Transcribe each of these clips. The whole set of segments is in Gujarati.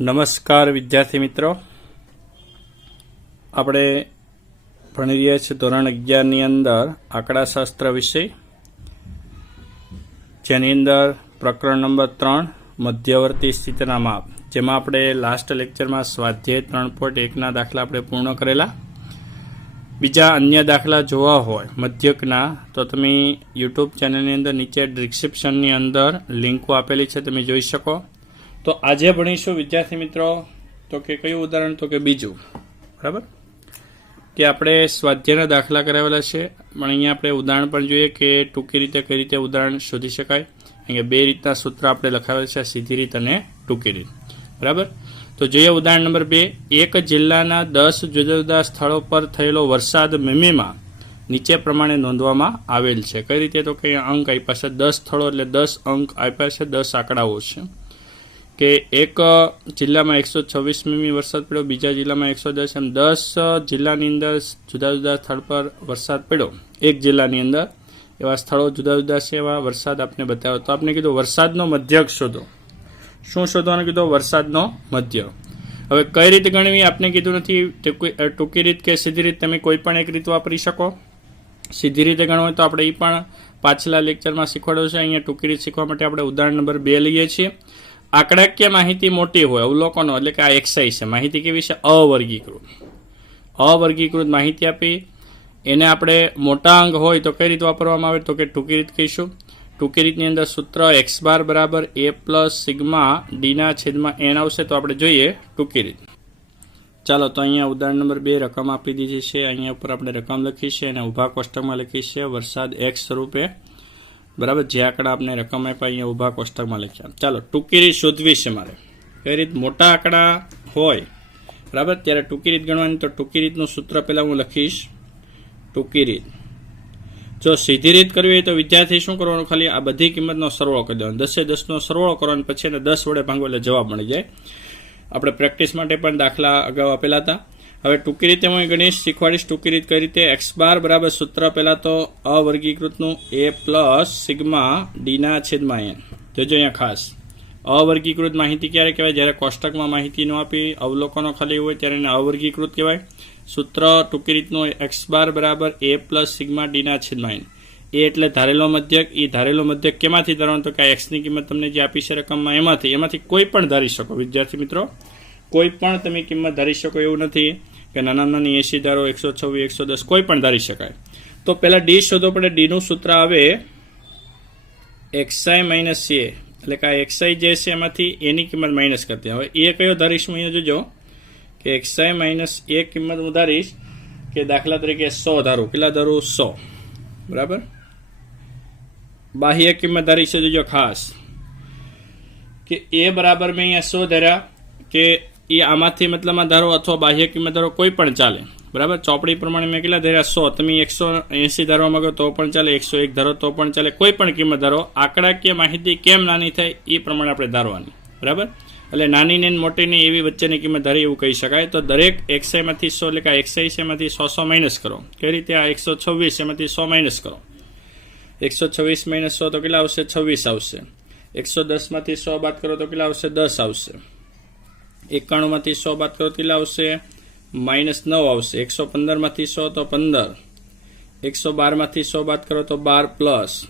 નમસ્કાર વિદ્યાર્થી મિત્રો. આપણે ભણી રહ્યા છીએ ધોરણ અગિયારની અંદર આંકડાશાસ્ત્ર વિષય જેની અંદર પ્રકરણ નંબર ત્રણ, મધ્યવર્તી સ્થિતિના માપ. જેમાં આપણે લાસ્ટ લેક્ચરમાં સ્વાધ્યાય ત્રણ પોઈન્ટ એકના દાખલા આપણે પૂર્ણ કરેલા. બીજા અન્ય દાખલા જોવા હોય, મધ્યકના, તો તમે યુટ્યુબ ચેનલની અંદર નીચે ડિસ્ક્રિપ્શનની અંદર લિંકો આપેલી છે, તમે જોઈ શકો. તો આજે ભણીશું, વિદ્યાર્થી મિત્રો. તો કે કયું ઉદાહરણ? તો કે બીજું. બરાબર? કે આપણે સ્વાધ્યાયના દાખલા કરાવેલા છે. પણ અહીંયા આપણે ઉદાહરણ પણ જોઈએ કે ટૂંકી રીતે કઈ રીતે ઉદાહરણ શોધી શકાય. અહીંયા બે રીતના સૂત્ર આપણે લખાવેલ છે સીધી રીત અને ટૂંકી રીત. બરાબર? તો જોઈએ ઉદાહરણ નંબર બે. એક જિલ્લાના દસ જુદા જુદા સ્થળો પર થયેલો વરસાદ મેમીમાં નીચે પ્રમાણે નોંધવામાં આવેલ છે. કઈ રીતે? તો કે અંક આપ્યા છે. દસ સ્થળો એટલે દસ અંક આપ્યા છે, દસ આંકડાઓ છે. કે એક જિલ્લામાં એકસો છવ્વીસ મીમી વરસાદ પડ્યો, બીજા જિલ્લામાં એકસો દસ એમ દસ જિલ્લાની અંદર જુદા જુદા સ્થળ પર વરસાદ પડ્યો. એક જિલ્લાની અંદર એવા સ્થળો જુદા જુદા છે એવા વરસાદ આપને બતાવ્યો. તો આપણે કીધું વરસાદનો મધ્યક શોધો. શું શોધવાનું કીધું? વરસાદનો મધ્ય હવે કઈ રીત ગણવી આપણે કીધું નથી. ટૂંકી રીત કે સીધી રીત તમે કોઈ પણ એક રીત વાપરી શકો. સીધી રીતે ગણવું તો આપણે એ પણ પાછલા લેક્ચરમાં શીખવાડ્યું છે. અહીંયા ટૂંકી રીત શીખવા માટે આપણે ઉદાહરણ નંબર બે લઈએ છીએ. આંકડાકીય માહિતી મોટી હોય, અવલોકનો, એટલે કે આ એક્સાઇઝ છે. માહિતી કેવી છે? અવર્ગીકૃત. અવર્ગીકૃત માહિતી આપી. એને આપણે મોટા અંગ હોય તો કઈ રીતે વાપરવામાં આવે? તો કે ટૂંકી રીત કહીશું. ટૂંકી રીતની અંદર સૂત્ર એક્સ બાર બરાબર એ પ્લસ સિગ્મા ડીના છેદમાં એન આવશે તો આપણે જોઈએ ટૂંકી રીત. ચાલો, તો અહીંયા ઉદાહરણ નંબર બે રકમ આપી દીધી છે. અહીંયા ઉપર આપણે રકમ લખી છે અને ઊભા કોષ્ટકમાં લખી છે, વરસાદ એક્સ સ્વરૂપે બરાબર? જે આંકડા આપણે રકમ આપ્યા, અહીંયા ઊભા કોષ્ટકમાં લખ્યા. ચાલો, ટૂંકી રીત શોધવી છે મારે. કઈ રીત? મોટા આંકડા હોય, બરાબર? ત્યારે ટૂંકી રીત ગણવાની, તો ટૂંકી રીતનું સૂત્ર પહેલાં હું લખીશ. ટૂંકી રીત. જો સીધી રીત કરવી હોય તો વિદ્યાર્થી શું કરવાનું? ખાલી આ બધી કિંમતનો સરવાળો કરી દેવાનો. દસે દસનો સરવાળો કરવાનો, પછી એને દસ વડે ભાંગો એટલે જવાબ મળી જાય. આપણે પ્રેક્ટિસ માટે પણ દાખલા અગાઉ આપેલા હતા. હવે ટૂંકી રીતે હું ગણીશ. શીખવાડીશ ટૂંકી રીત કઈ રીતે? એક્સ બાર બરાબર સૂત્ર પહેલાં તો અવર્ગીકૃતનું એ પ્લસ સિગ્મા ડીના છેદમાં એન. જોજો અહીંયા ખાસ. અવર્ગીકૃત માહિતી ક્યારે કહેવાય? જ્યારે કોષ્ટકમાં માહિતી ન આપી, અવલોકનો ખાલી હોય ત્યારે એને અવર્ગીકૃત કહેવાય. સૂત્ર ટૂંકી રીતનું એક્સ બાર બરાબર એ પ્લસ સિગ્મા ડીના છેદમાં એન. એ એટલે ધારેલો મધ્યક. એ ધારેલો મધ્યક કેમાંથી ધારવાનું? તો કે આ એક્સની કિંમત તમને જે આપી છે રકમમાં, એમાંથી. એમાંથી કોઈ પણ ધારી શકો. વિદ્યાર્થી મિત્રો, કોઈ પણ તમે કિંમત ધારી શકો એવું નથી. કે નાના નાની એસી ધારો એકસો છવ્વીસ, એકસો દસ, કોઈ પણ ધારી શકાય. તો પહેલાં ડી શોધો, પડે ડીનું સૂત્ર આવે એક્સઆઈ માઇનસ એ એટલે કે આ એક્સઆઈ જે છે એમાંથી એની કિંમત માઇનસ કરતી હવે એ કયો ધારીશું અહીંયા જોજો? કે એક્સઆઈ માઇનસ એ કિંમત હું ધારીશ કે દાખલા તરીકે સો ધારું. કેટલા ધારું? સો. બરાબર? બાહ્ય કિંમત ધારી છે જોજો ખાસ. કે એ બરાબર મેં અહીંયા સો ધર્યા. કે એ આમાંથી મતલબમાં ધારો અથવા બાહ્ય કિંમત ધારો કોઈ પણ ચાલે. બરાબર? ચોપડી પ્રમાણે મેં કેટલા ધર્યા સો. તમે એકસો એંસી ધારવા માંગો તો પણ ચાલે, એકસો એક ધારો તો પણ ચાલે. કોઈ પણ કિંમત ધારો આંકડાકીય માહિતી કેમ નાની થાય એ પ્રમાણે આપણે ધારવાની. બરાબર? એટલે નાની ને મોટીની એવી વચ્ચેની કિંમત ધારી એવું કહી શકાય. તો દરેક એકસાઈમાંથી સો, એટલે કે એક્સાઈ એમાંથી સો સો માઇનસ કરો. કઈ રીતે? આ એકસો છવ્વીસ, એમાંથી સો માઇનસ કરો. એકસો છવ્વીસ માઇનસ સો તો કેટલા આવશે? છવ્વીસ આવશે. એકસો દસમાંથી સો બાદ કરો તો કેટલા આવશે? દસ આવશે. એકાણુંમાંથી સો બાદ કરો કેટલા આવશે માઇનસ નવ આવશે. એકસો પંદરમાંથી સો તો પંદર. એકસો બારમાંથી સો બાદ કરો તો બાર પ્લસ.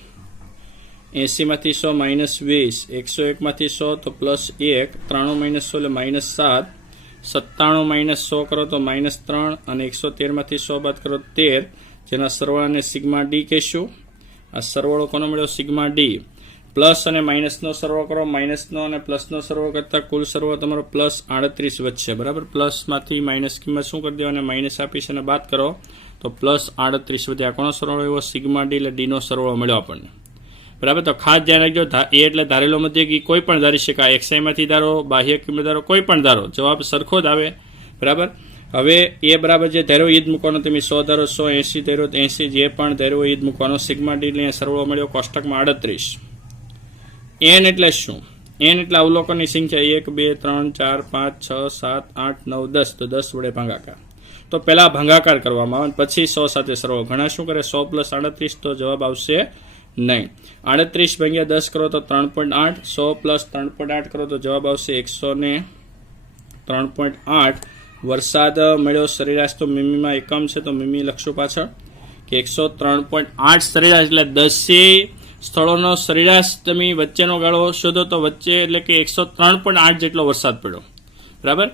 એંસીમાંથી સો માઇનસ વીસ. એકસો એકમાંથી સો તો પ્લસ એક. ત્રાણું માઇનસ સો એટલે માઇનસ સાત. સત્તાણું માઇનસ સો કરો તો માઇનસ ત્રણ અને એકસો તેરમાંથી સો બાદ કરો તેર. જેના સરવાળાને સિગ્મા ડી કહેશું. આ સરવાળો કોનો મળ્યો? Sigma D. પ્લસ અને માઇનસનો સર્વ કરો, માઇનસનો અને પ્લસનો સર્વ કરતાં કુલ સરવાળો તમારો પ્લસ આડત્રીસ વધશે. બરાબર? પ્લસમાંથી માઇનસ કિંમત શું કરી દેવાની? માઇનસ આપીશ અને બાદ કરો. તો પ્લસ આડત્રીસ વધે આ કોનો સરવાળો એવો સિગ્મા ડી એટલે ડીનો સરવાળો મળ્યો આપણને. બરાબર? તો ખાસ ધ્યાન રાખજો એ એટલે ધારેલો મધ્ય કે કોઈ પણ ધારી શકાય. એક્સઆઈમાંથી ધારો, બાહ્ય કિંમત ધારો, કોઈ પણ ધારો. જવાબ સરખો જ આવે. બરાબર? હવે એ બરાબર જે ધારો ઈદ મૂકવાનો, તમે સો ધારો, સો એંસી ધેરો એંસી જે પણ ધારો ઈદ મૂકવાનો. સિગ્મા ડીને સરવાળો મળ્યો કોષ્ટકમાં આડત્રીસ. એન એટલે શું? એન એટલે અવલોકનની સંખ્યા એક, બે, ત્રણ, ચાર, પાંચ, છ, સાત, આઠ, નવ, દસ. તો દસ વડે ભાગાકાર. તો પહેલા ભાગાકાર કરવામાં આવે પછી સો સાથે સરવાળો. ઘણા શું કરે? સો પ્લસ આડત્રીસ તો જવાબ આવશે નહીં. આડત્રીસ ભાગ્યા દસ કરો તો ત્રણ પોઈન્ટ આઠ. સો પ્લસ ત્રણ પોઈન્ટ આઠ કરો તો જવાબ આવશે એકસો ને ત્રણ પોઈન્ટ આઠ. વરસાદ મળ્યો, સરેરાશ તો મીમીમાં એકમ છે, તો મીમી લખશું પાછળ કે એકસો ત્રણ પોઈન્ટ આઠ સરેરાશ એટલે દસેય સ્થળોનો સરેરાશ તમે વચ્ચેનો ગાળો શોધો તો વચ્ચે એટલે કે એકસો ત્રણ પોઈન્ટ આઠ જેટલો વરસાદ પડ્યો. બરાબર?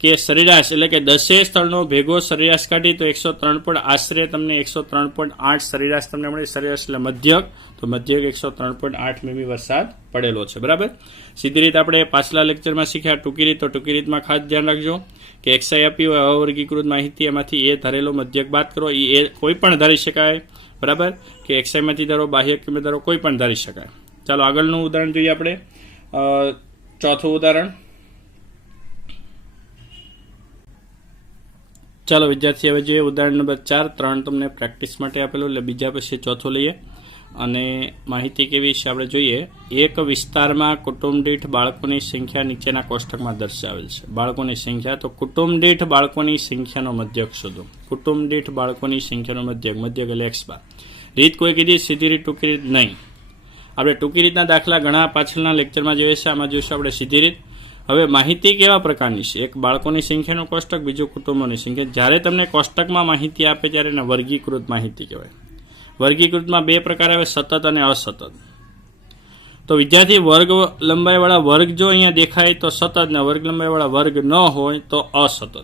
કે સરેરાશ એટલે કે દસે સ્થળનો ભેગો સરેરાશ કાઢી તો એકસો ત્રણ પોઈન્ટ આશરે તમને એકસો ત્રણ પોઈન્ટ આઠ સરેરાશ તમને મળે. સરેરાશ એટલે મધ્યક. તો મધ્યક એકસો ત્રણ પોઈન્ટ આઠ મીમી વરસાદ પડેલો છે. બરાબર? સીધી રીતે આપણે પાછલા લેક્ચરમાં શીખ્યા. ટૂંકી રીત તો ટૂંકી રીતમાં ખાસ ધ્યાન રાખજો. કે એક્સઆઈ આપી હોય અવર્ગીકૃત માહિતી એમાંથી એ ધરેલો મધ્યક બાદ કરો. એ એ કોઈ પણ ધારી શકાય. બરાબર? કે એક્સઆઈમાંથી ધારો, બાહ્ય કિંમત ધારો, કોઈ પણ ધારી શકાય. ચાલો, આગળનું ઉદાહરણ જોઈએ આપણે. ચોથું ઉદાહરણ. ચાલો, વિદ્યાર્થી, હવે જોઈએ ઉદાહરણ નંબર ચાર. ત્રણ તમને પ્રેક્ટિસ માટે આપેલું, એટલે બીજા પછી ચોથું લઈએ. અને માહિતી કેવી છે આપણે જોઈએ, એક વિસ્તારમાં કુટુંબ દીઠ બાળકોની સંખ્યા નીચેના કોષ્ટકમાં દર્શાવેલ છે. બાળકોની સંખ્યા, તો કુટુંબ દીઠ બાળકોની સંખ્યાનો મધ્યક શોધો. કુટુંબ દીઠ બાળકોની સંખ્યાનો મધ્યક મધ્યક એટલે એક્સ રીત કોઈ કીધી, સીધી રીત, ટૂંકી રીત નહીં. આપણે ટૂંકી રીતના દાખલા ઘણા પાછળના લેક્ચરમાં જોઈએ છે, આમાં જોઈશું આપણે સીધી રીત. હવે માહિતી કેવા પ્રકારની છે? એક બાળકોની સંખ્યાનો કોષ્ટક, બીજું કુટુંબોની સંખ્યા. જ્યારે તમને કોષ્ટકમાં માહિતી આપે, ત્યારે એને વર્ગીકૃત માહિતી કહેવાય. વર્ગીકૃતમાં બે પ્રકાર આવે, સતત અને અસતત. તો વિદ્યાર્થી, વર્ગ લંબાઈવાળા વર્ગ જો અહીંયા દેખાય, તો સતત ને વર્ગ લંબાઈવાળા વર્ગ ન હોય, તો અસતત.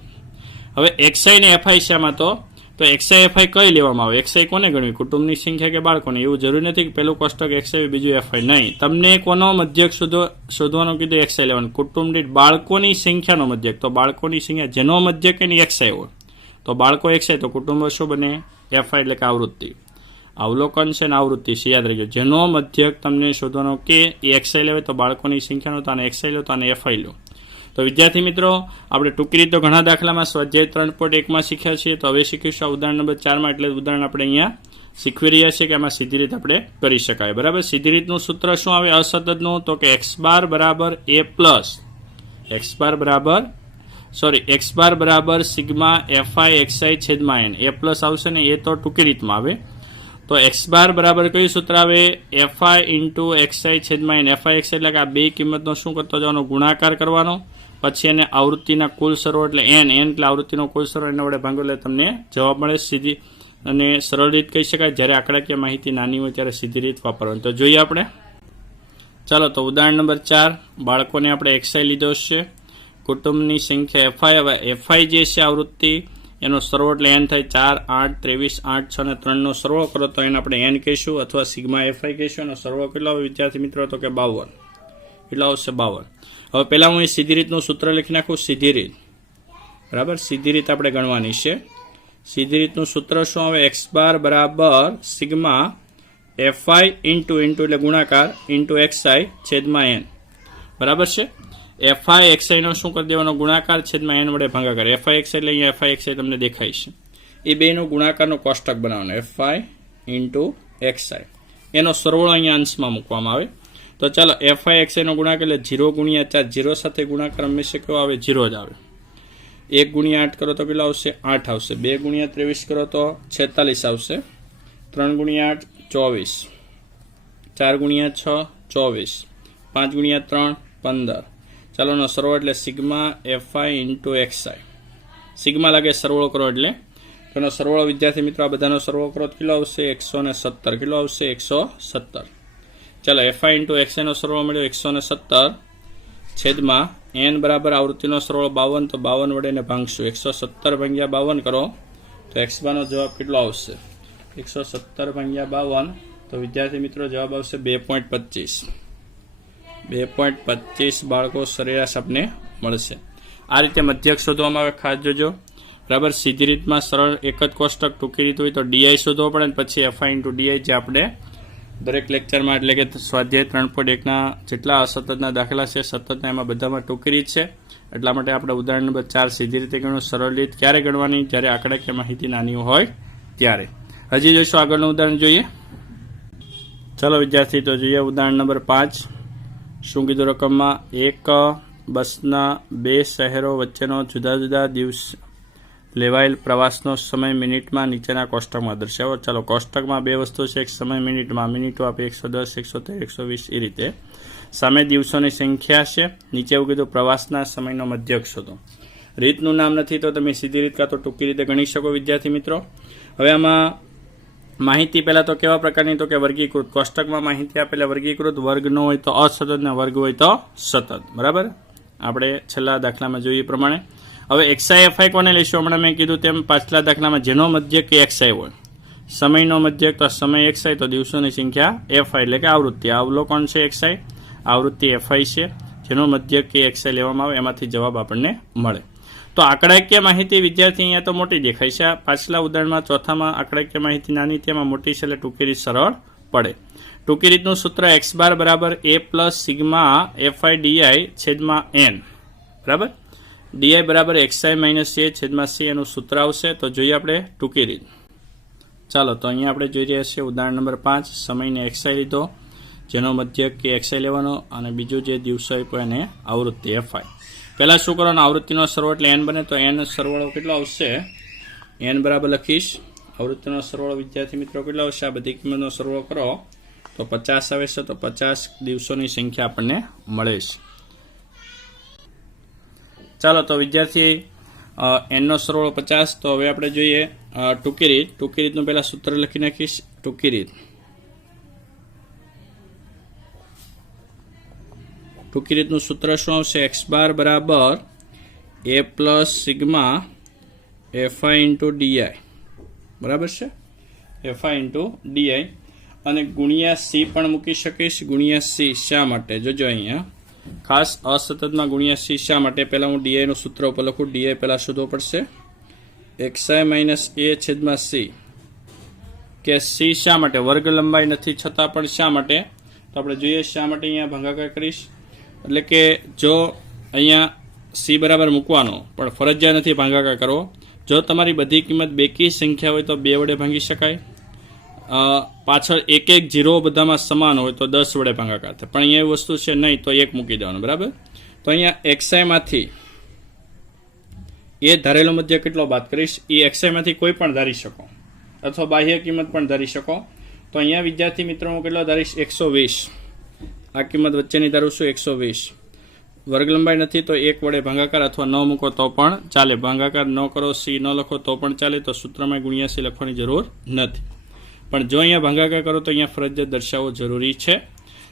હવે એક્સઆઈ ને એફઆઈ શામાં તો તો એક્સઆઈ એફઆઈ કઈ લેવામાં આવે? એક્સઆઈ કોને ગણવી કુટુંબની સંખ્યા કે બાળકોને? એવું જરૂરી નથી કે પેલું કોષ્ટક એક્સઆઈ બીજું એફઆઈ નહીં. તમને કોનો મધ્યક શોધો, શોધવાનું કીધું એક્સઆઈ લેવાનું? કુટુંબ દીઠ બાળકોની સંખ્યાનો મધ્યક. તો બાળકોની સંખ્યા જેનો મધ્યક એની એક્સઆઈ હોય. તો બાળકો એક્સઆઈ તો કુટુંબ શું બને? એફઆઈ એટલે કે આવૃત્તિ. અવલોકન છે ને આવૃત્તિ છે, યાદ રાખજો. જેનો મધ્યક તમને શોધવાનો કે એ એક્સઆઈ લેવાય તો બાળકોની સંખ્યાનો તો આને એક્સઆઈ લો તો આને એફઆઈ લો. તો વિદ્યાર્થી મિત્રો, આપણે ટૂંકી રીતે ઘણા દાખલામાં સ્વાધ્યાય ત્રણ પોઈન્ટ એકમાં શીખ્યા છીએ. તો હવે શીખીશું ઉદાહરણ નંબર ચારમાં, એટલે ઉદાહરણ આપણે અહીંયા શીખવી રહ્યા છીએ કે આમાં સીધી રીતે આપણે કરી શકાય. બરાબર? સીધી રીતનું સૂત્ર શું આવે? અસતતનું, તો કે એક્સ બાર બરાબર એ પ્લસ એક્સ બાર બરાબર સોરી એક્સ બાર બરાબર sigma F I X I છેદમાં એન એ પ્લસ આવશે ને એ તો ટૂંકી રીતમાં આવે. તો એક્સ બાર બરાબર કયું સૂત્ર આવે? F I into X I છેદમાં એન. એફઆઈ એક્સ એટલે કે આ બે કિંમતનો શું કરતો જવાનો ગુણાકાર કરવાનો. પછી એને આવૃત્તિના કુલ સરો એટલે એન. એન એટલે આવૃત્તિનો કુલ સરો એના વડે ભાંગો એટલે તમને જવાબ મળે સીધી અને સરળ રીત કહી શકાય. જ્યારે આંકડાકીય માહિતી નાની હોય ત્યારે સીધી રીત વાપરવાની. તો જોઈએ આપણે. ચાલો, તો ઉદાહરણ નંબર ચાર. બાળકોને આપણે એક્સઆઈ લીધો છે કુટુંબની સંખ્યા એફઆઈ હવે એફઆઈ જે છે આવૃત્તિ એનો સર્વો એટલે એન થાય ચાર, આઠ, ત્રેવીસ, આઠ, છ અને ત્રણનો સર્વો કરો તો એને આપણે એન કહીશું અથવા સિગ્મા એફઆઈ કહીશું. એનો સર્વો કેટલો આવે વિદ્યાર્થી મિત્રો? તો કે બાવન. કેટલો આવશે? બાવન. હવે પહેલાં હું એ સીધી રીતનું સૂત્ર લખી નાખું. સીધી રીત. બરાબર? સીધી રીત આપણે ગણવાની છે. સીધી રીતનું સૂત્ર શું આવે? એક્સ બાર બરાબર સિગ્મા એફઆઈ ઇન્ટુ ઇન્ટુ એટલે ગુણાકાર ઇન્ટુ એક્સઆઈ છેદમાં એન બરાબર છે? એફઆઈ એક્સઆઈ નો શું કરી દેવાનો? ગુણાકાર છેદમાં એન વડે ભાગાકાર. એફઆઈ એક્સઆઈ એટલે અહીંયા એફઆઈ એક્સઆઈ તમને દેખાય છે. એ બેનો ગુણાકારનો કોષ્ટક બનાવવાનો. એફઆઈ ઇન્ટુ એક્સઆઈ એનો સરવાળો અહીંયા અંશમાં મૂકવામાં આવે. તો ચાલો એફઆઈ એક્સઆઈ નો ગુણાકાર એટલે જીરો ગુણ્યા ચાર. જીરો સાથે ગુણાકાર હંમેશા કેવો આવે? જીરો જ આવે. એક ગુણ્યા આઠ કરો તો કેટલા આવશે? આઠ આવશે. બે ગુણ્યા ત્રેવીસ કરો તો છેતાલીસ આવશે. ત્રણ ગુણ્યા આઠ, ચોવીસ. ચાર ગુણ્યા છ, ચોવીસ. પાંચ ગુણ્યા ત્રણ, પંદર. ચાલોનો સરવાળો એટલે sigma F I into X I. Sigma લાગે સરવાળો કરો એટલે. તેનો સરવાળો વિદ્યાર્થી મિત્રો આ બધાનો સરવાળો કરો. કેટલો આવશે? એકસો ને સત્તર. કેટલો આવશે? એકસો સત્તર. ચાલો, એફઆઈ ઇન્ટુ એક્સઆઈનો સરવાળો મળ્યો એકસો ને સત્તર. છેદમાં એન બરાબર આવૃત્તિનો સરવાળો બાવન. તો બાવન વડે એને ભાંગશું. એકસો સત્તર ભાગ્યા બાવન કરો. તો એક્સબાનો જવાબ કેટલો આવશે? એકસો સત્તર ભાગ્યા બાવન. તો વિદ્યાર્થી મિત્રો જવાબ આવશે બે પોઈન્ટ પચીસ. બે પોઈન્ટ પચીસ બાળકો સરેરાશ આપને મળશે. આ રીતે મધ્યક શોધવામાં આવે ખાસ જોજો. બરાબર? સીધી રીતમાં સરળ એક જ કોષ્ટક ટૂંકી રીત હોય તો ડીઆઈ શોધવો પડે ને પછી એફઆઈ ઇન્ટુ ડીઆઈ જે આપણે દરેક લેક્ચરમાં એટલે કે સ્વાધ્યાય ત્રણ પોઈન્ટ એકના જેટલા અસતતના દાખલા છે, સતતના એમાં બધામાં ટૂંકી રીત છે. એટલા માટે આપણે ઉદાહરણ નંબર ચાર સીધી રીતે ગણવું સરળ રીત ક્યારે ગણવાની? જ્યારે આંકડાકીય માહિતી નાની હોય ત્યારે. હજી જોઈશું આગળનું ઉદાહરણ જોઈએ. ચલો વિદ્યાર્થી, તો જોઈએ ઉદાહરણ નંબર પાંચ. શું કીધું રકમમાં એક, બસના બે શહેરો વચ્ચેનો જુદા જુદા દિવસ લેવાયેલ પ્રવાસનો સમય મિનિટમાં નીચેના કોષ્ટકમાં દર્શાવો. ચાલો, કોષ્ટકમાં બે વસ્તુ છે, એક સમય મિનિટમાં. મિનિટો આપે એકસો દસ, એકસો તેર, એકસો વીસ, એ રીતે. સામે દિવસોની સંખ્યા છે. નીચે એવું કીધું, પ્રવાસના સમયનો મધ્યક શોધો. રીતનું નામ નથી, તો તમે સીધી રીત કાં તો ટૂંકી રીતે ગણી શકો, વિદ્યાર્થી મિત્રો. હવે આમાં માહિતી પહેલાં તો કેવા પ્રકારની? તો કે વર્ગીકૃત. કોષ્ટકમાં માહિતી આપેલા વર્ગીકૃત વર્ગ ન હોય તો અસતત ને વર્ગ હોય તો સતત. બરાબર? આપણે છેલ્લા દાખલામાં જોઈએ પ્રમાણે. હવે એક્સઆઈ એફઆઈ કોને લઈશું? હમણાં મેં કીધું તેમ પાછલા દાખલામાં જેનો મધ્યક કે એક્સઆઈ હોય. સમયનો મધ્યક તો સમય એક્સઆઈ તો દિવસોની સંખ્યા એફઆઈ એટલે કે આવૃત્તિ. અવલોકન છે એક્સઆઈ આવૃત્તિ એફઆઈ છે. જેનો મધ્યક કે એક્સઆઈ લેવામાં આવે, એમાંથી જવાબ આપણને મળે. તો આંકડાકીય માહિતી વિદ્યાર્થી અહીંયા તો મોટી દેખાય છે. પાછલા ઉદાહરણમાં ચોથામાં આંકડાકીય માહિતી નાની તેમાં મોટી છે એટલે ટૂંકી રીત સરળ પડે. ટૂંકી રીતનું સૂત્ર એક્સ બાર બરાબર A plus sigma F I D I છેદમાં એન. બરાબર? ડીઆઈ બરાબર એક્સઆઈ માઇનસ એ છેદમાં સી એનું સૂત્ર આવશે. તો જોઈએ આપણે ટૂંકી રીત. ચાલો, તો અહીંયા આપણે જોઈ રહ્યા છીએ ઉદાહરણ નંબર પાંચ, સમયને એક્સઆઈ લીધો, જેનો મધ્યક કે એક્સઆઈ લેવાનો અને બીજો જે દિવસો આપ્યો એને આવૃત્તિ એફઆઈ પહેલાં શું કરવાનું આવૃત્તિનો સરવાળો એટલે એન બને તો એન સરવાળો કેટલો આવશે? એન બરાબર લખીશ. આવૃત્તિનો સરવાળો વિદ્યાર્થી મિત્રો કેટલો આવશે? આ બધી કિંમતનો સરવાળો કરો. તો પચાસ આવે છે, તો પચાસ દિવસોની સંખ્યા આપણને મળે છે. ચાલો, તો વિદ્યાર્થી એનનો સરવાળો પચાસ, તો હવે આપણે જોઈએ ટૂંકી રીત. ટૂંકી રીતનું પહેલાં સૂત્ર લખી નાખીશ. ટૂંકી રીત. ટૂંકી રીતનું સૂત્ર શું આવશે? એક્સ બાર બરાબર A plus sigma F I into D I બરાબર છે? એફઆઈ ઇન્ટુ ડીઆઈ અને ગુણ્યા સી પણ મૂકી શકીશ. ગુણ્યા સી શા માટે? જોજો અહીંયા. ખાસ અસતતમાં ગુણ્યા સી શા માટે? પહેલાં હું ડીઆઈનું સૂત્ર ઉપર લખું. ડીઆઈ પહેલાં શોધવો પડશે. એક્સઆઈ માઇનસ એ છેદમાં સી. કે સી શા માટે? વર્ગ લંબાઈ નથી, છતાં પણ શા માટે? તો આપણે જોઈએ શા માટે અહીંયા ભંગાકાર કરીશ. એટલે કે જો અહીંયા સી બરાબર મૂકવાનો, પણ ફરજિયાત નથી ભાંગાકાર કરવો, જો તમારી બધી કિંમત બેકી સંખ્યા હોય તો બે વડે ભાંગી શકાય. પાછળ એક એક જીરો બધામાં સમાન હોય તો દસ વડે ભાંગાકાર થાય. પણ અહીંયા એ વસ્તુ છે નહીં, તો એક મૂકી દેવાનું, બરાબર? તો અહીંયા એક્સઆઈમાંથી એ ધારેલો મધ્ય કેટલો બાદ કરીશ? એ એક્સઆઈમાંથી કોઈ પણ ધારી શકો. અથવા બાહ્ય કિંમત પણ ધારી શકો. તો અહીંયા વિદ્યાર્થી મિત્રો હું કેટલો ધારીશ? એકસો વીસ. આ કિંમત વચ્ચેની ધારું છું એકસો વીસ. વર્ગ લંબાઈ નથી તો એક વડે ભાંગાકાર અથવા ન મૂકો તો પણ ચાલે. ભાંગાકાર ન કરો, સી ન લખો તો પણ ચાલે. તો સૂત્રમાં ગુણ્યા સી લખવાની જરૂર નથી. પણ જો અહીંયા ભાંગાકાર કરો તો અહીંયા ફરજિયાત દર્શાવવો જરૂરી છે.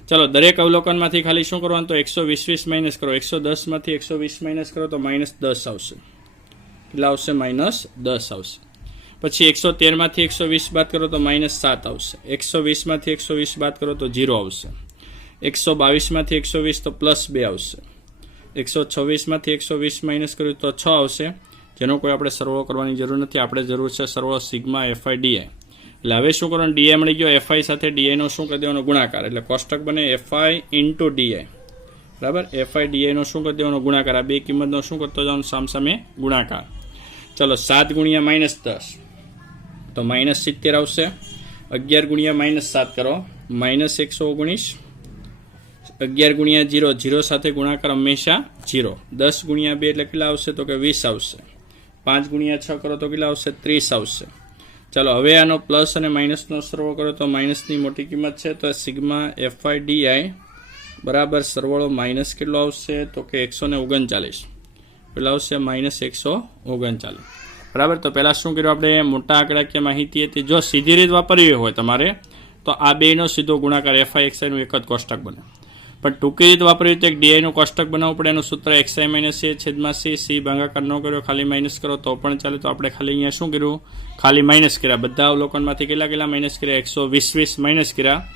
ચલો, દરેક અવલોકનમાંથી ખાલી શું કરવાનું? તો એકસો વીસ વીસ માઇનસ કરો. એકસો દસમાંથી એકસો વીસ માઇનસ કરો તો માઇનસ દસ આવશે. કેટલા આવશે? માઇનસ દસ આવશે. પછી એકસો તેરમાંથી એકસો વીસ બાદ કરો તો માઇનસ સાત આવશે. એકસો વીસમાંથી એકસો વીસ બાદ કરો તો ઝીરો આવશે. એકસો બાવીસમાંથી એકસો વીસ તો પ્લસ બે આવશે. એકસો છવ્વીસમાંથી એકસો વીસ માઇનસ કર્યું તો છ આવશે. જેનો કોઈ આપણે સર્વો કરવાની જરૂર નથી. આપણે જરૂર છે સર્વો સિગ્મા એફઆઈ ડીઆઈ એટલે હવે શું કરવાનું? ડીઆઈ મળી ગયો. એફઆઈ સાથે ડીઆઈનો શું કરી દેવાનો? ગુણાકાર. એટલે કોષ્ટક બને F I into D I બરાબર? એફઆઈ ડીઆઈનો શું કરી દેવાનો? ગુણાકાર. આ બે કિંમતનો શું કરતો જવાનું? સામસામે ગુણાકાર. ચલો, સાત ગુણ્યા માઇનસ દસ. તો માઇનસ સિત્તેર આવશે. અગિયાર ગુણ્યા માઇનસ સાત કરો. માઇનસ એકસો ઓગણીસ. અગિયાર ગુણ્યા જીરો જીરો સાથે ગુણાકાર હંમેશા જીરો. દસ ગુણ્યા બે એટલે કેટલા આવશે? તો કે વીસ આવશે. પાંચ ગુણ્યા છ કરો તો કેટલા આવશે? ત્રીસ આવશે. ચાલો, હવે આનો પ્લસ અને માઇનસનો સરવાળો કરો તો માઇનસની મોટી કિંમત છે, તો સિગ્મા એફઆઈ ડીઆઈ બરાબર સરવાળો માઇનસ કેટલો આવશે? તો કે એકસો ને ઓગણચાલીસ. પેલા આવશે માઇનસ એકસો ઓગણચાલીસ. બરાબર? તો પહેલાં શું કર્યું આપણે? મોટા આંકડાકીય માહિતી હતી? જો સીધી રીત વાપરવી હોય તમારે, તો આ બેનો સીધો ગુણાકાર, એફઆઈ, એક્સઆઈનું એક જ કોષ્ટક બને. પણ ટૂંકી રીત વાપરવી તો એક ડીઆઈનું કોષ્ટક બનાવવું પડે. એનું સૂત્ર એક્સઆઈ માઇનસ એ છેદમાં સી સી ભાગાકાર ન કર્યો, ખાલી માઇનસ કરો, તો પણ ચાલે. તો આપણે ખાલી અહીંયા શું કર્યું? ખાલી માઇનસ કર્યા. બધા અવલોકનમાંથી કેટલા કેટલા માઇનસ કર્યા? એકસો વીસ વીસ માઇનસ કર્યા.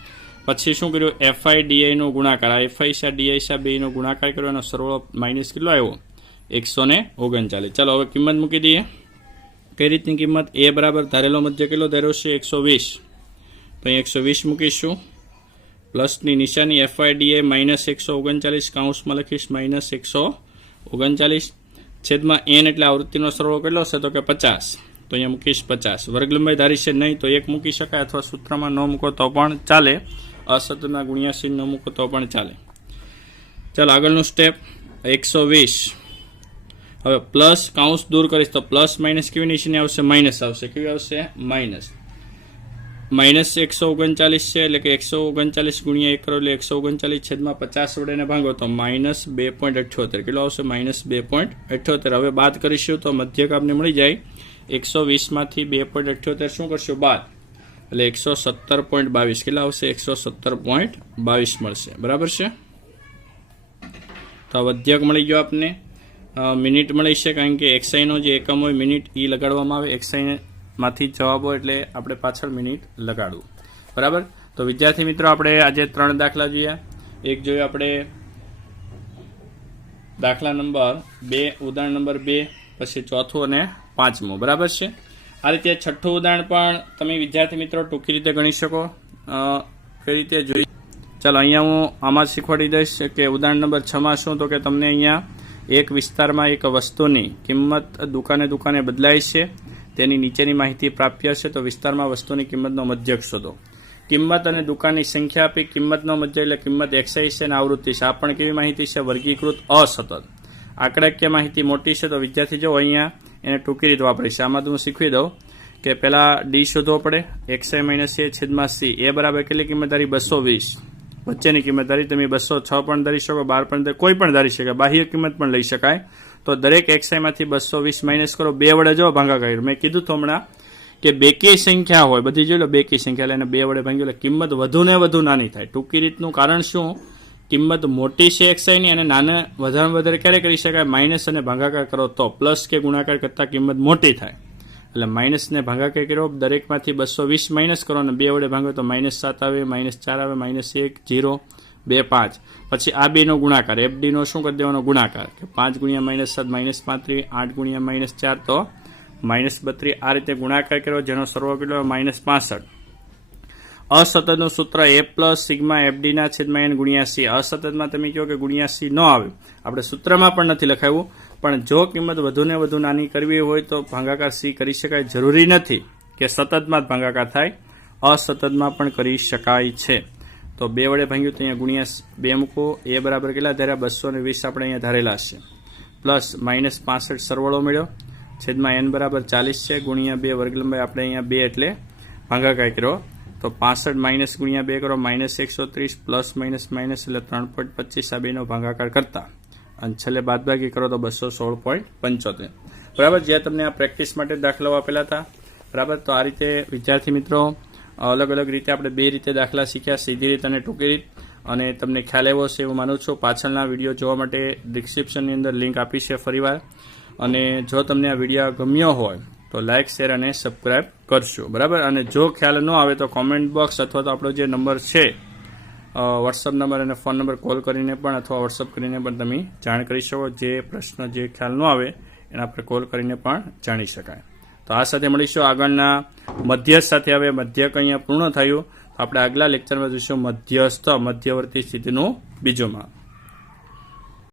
પછી શું કર્યું? એફઆઈ ડીઆઈનો ગુણાકાર. આ એફઆઈ શા ડીઆઈ શા બેનો ગુણાકાર કર્યો? એનો સરવાળો માઇનસ કેટલો આવ્યો? એકસો ને ઓગણચાલીસ. ચાલો, હવે કિંમત મૂકી દઈએ. કઈ રીતની કિંમત? એ બરાબર ધારેલો મધ્ય કેટલો ધાર્યો છે? એકસો વીસ. તો અહીં એકસો વીસ મૂકીશું. પ્લસની નિશાની એફઆઈડીએ માઇનસ એકસો ઓગણચાલીસ કાઉન્સમાં લખીશ માઇનસ એકસો ઓગણચાલીસ. છેદમાં એન એટલે આવૃત્તિનો સરવાળો કેટલો હશે? તો કે પચાસ. તો અહીંયા મૂકીશ પચાસ. વર્ગલંબાઈ ધારી છે નહીં, તો એક મૂકી શકાય અથવા સૂત્રમાં ન મૂકો તો પણ ચાલે. અસતના ગુણ્યાસી ન મૂકો તો પણ ચાલે. ચાલો, આગળનું સ્ટેપ એકસો વીસ. હવે પ્લસ કાઉન્સ દૂર કરીશ તો પ્લસ માઇનસ કેવી નિશાની આવશે? માઇનસ આવશે. કેવી આવશે? માઇનસ. માઇનસ એકસો ઓગણચાલીસ છે, એટલે કે એકસો ઓગણચાલીસ ગુણ્યા એક કરો એટલે એકસો ઓગણચાલીસ છેદમાં પચાસ વડે ને ભાગો, તો માઇનસ બે પોઈન્ટ અઠ્યોતેર. કેટલો આવશે? માઇનસ બે પોઈન્ટ અઠ્યોતેર. હવે બાદ કરીશું તો મધ્યક આપને મળી જાય. એકસો વીસમાંથી બે પોઈન્ટ અઠ્યોતેર શું કરશું? બાદ. એટલે એકસો સત્તર પોઈન્ટ બાવીસ. કેટલા આવશે? એકસો સત્તર પોઈન્ટ બાવીસ મળશે. બરાબર છે? તો મધ્યક મળી ગયો આપને. મિનિટ મળી છે કારણ કે એક્સાઈનો જે એકમ હોય મિનિટ એ લગાડવામાં આવે. એક્સાઈમાંથી જવાબો એટલે આપણે પાછળ મિનિટ લગાડવું બરાબર? તો વિદ્યાર્થી મિત્રો, આપણે આજે ત્રણ દાખલા જોયા. એક જોયું આપણે દાખલા નંબર બે, ઉદાહરણ નંબર બે, પછી ચોથું અને પાંચમું. બરાબર છે? આ રીતે છઠ્ઠું ઉદાહરણ પણ તમે વિદ્યાર્થી મિત્રો ટૂંકી રીતે ગણી શકો. કઈ રીતે જોઈ? ચાલો, અહીંયા હું આમાં શીખવાડી દઈશ કે ઉદાહરણ નંબર છમાં શું? તો કે તમને અહીંયા એક વિસ્તારમાં એક વસ્તુની કિંમત દુકાને દુકાને બદલાય છે. તેની નીચેની માહિતી પ્રાપ્ય છે તો વિસ્તારમાં વસ્તુની કિંમતનો મધ્યક શોધો. કિંમત અને દુકાનની સંખ્યા આપી કિંમતનો મધ્ય એટલે કિંમત એક્સાઇઝ છે અને આવૃત્તિ છે. આ પણ કેવી માહિતી છે? વર્ગીકૃત અસતત. આંકડાકીય માહિતી મોટી છે તો વિદ્યાર્થી જો અહીંયા એને ટૂંકી રીત વાપરી. છે આમાં હું શીખવી દઉં કે પહેલાં ડી શોધવો પડે. એક્સઆઈ માઇનસ એ છેદમાં સી એ બરાબર કેટલી કિંમત ધારી બસો વીસ. વચ્ચેની કિંમત ધારી તમે બસો છ પણ ધરી શકો, બાર પણ કોઈ પણ ધારી શકાય બાહ્ય કિંમત પણ લઈ શકાય. તો દરેક એક્સઆઈમાંથી બસો વીસ માઇનસ કરો. બે વડે જો ભાગાકાર મેં કીધું હમણાં કે બેકી સંખ્યા હોય, બધી જોઈ લો બેકી સંખ્યા, એટલે એને બે વડે ભાંગ્યું એટલે કિંમત વધુ ને વધુ નાની થાય. ટૂંકી રીતનું કારણ શું? કિંમત મોટી છે એક્સઆઈની અને નાના વધારે વધારે ક્યારે કરી શકાય? માઇનસ અને ભાંગાકાર કરો તો. પ્લસ કે ગુણાકાર કરતાં કિંમત મોટી થાય. એટલે માઇનસને ભાંગાકાર કરો દરેકમાંથી બસો વીસ માઇનસ કરો અને બે વડે ભાંગો તો માઇનસ સાત આવે માઇનસ ચાર આવે માઇનસ એક જીરો બે પાંચ. પછી આ બેનો ગુણાકાર. એફડીનો શું કરી દેવાનો? ગુણાકાર. કે પાંચ ગુણ્યા માઇનસ સાત, માઇનસ પાંત્રીસ, આઠ ગુણ્યા માઇનસ ચાર. તો માઇનસ બત્રીસ આ રીતે ગુણાકાર કર્યો. જેનો સર્વ કેટલો? માઇનસ પાસઠ. અસતતનું સૂત્ર એ પ્લસ સિગ્મા એફડીના છેદમાં એન ગુણ્યા સી અસતતમાં તમે કહો કે ગુણ્યા સી ન આવે. આપણે સૂત્રમાં પણ નથી લખાવ્યું પણ જો કિંમત વધુને વધુ નાની કરવી હોય તો ભાંગાકાર સી કરી શકાય. જરૂરી નથી કે સતતમાં જ ભાંગાકાર થાય. અસતતમાં પણ કરી શકાય છે. તો બે વડે ભાંગ્યું તો અહીંયા ગુણ્યા બે મૂકો. એ બરાબર કેટલા? ધાર્યા બસો ને વીસ આપણે અહીંયા ધારેલા છે પ્લસ માઇનસ પાસઠ સરવાળો મળ્યો. છેદમાં એન બરાબર ચાલીસ છે. ગુણ્યા બે વર્ગ લંબાઈ આપણે અહીંયા બે એટલે ભાગાકાર કર્યો. તો પાસઠ માઇનસ ગુણ્યા બે કરો. માઇનસ એકસો ત્રીસ પ્લસ માઇનસ માઇનસ એટલે ત્રણ પોઈન્ટ પચીસ આ બેનો ભાંગાકાર કરતા. અને છેલ્લે બાદબાકી કરો તો બસો સોળ પોઈન્ટ પંચોતેર. બરાબર? જ્યાં તમને આ પ્રેક્ટિસ માટે દાખલાઓ આપેલા હતા. બરાબર? તો આ રીતે વિદ્યાર્થી મિત્રો અલગ અલગ રીતે આપણે બે રીતે દાખલા શીખ્યા, સીધી રીત અને ટૂંકી રીત. અને તમને ખ્યાલ આવ્યો છે એવું માનું છું, પાછળના વીડિયો જોવા માટે ડિસ્ક્રિપ્શનની અંદર લિંક આપી છે ફરીવાર. અને જો તમને આ વીડિયો ગમ્યો હોય, તો લાઇક શેર અને સબસ્ક્રાઇબ કરશો બરાબર? અને જો ખ્યાલ ન આવે તો કોમેન્ટ બોક્સ અથવા તો આપણો જે નંબર છે વોટ્સઅપ નંબર અને ફોન નંબર કોલ કરીને પણ અથવા વોટ્સઅપ કરીને પણ તમે જાણ કરી શકો. જે પ્રશ્ન, જે ખ્યાલ ન આવે, એના પર કોલ કરીને પણ જાણી શકાય. તો આ સાથે મળીશું આગળના મધ્યસ્થ સાથે. હવે મધ્યક અહીંયા પૂર્ણ થયું. આપણે આગલા લેક્ચરમાં જોઈશું મધ્યસ્થ, મધ્યવર્તી સ્થિતિનું બીજો માપ.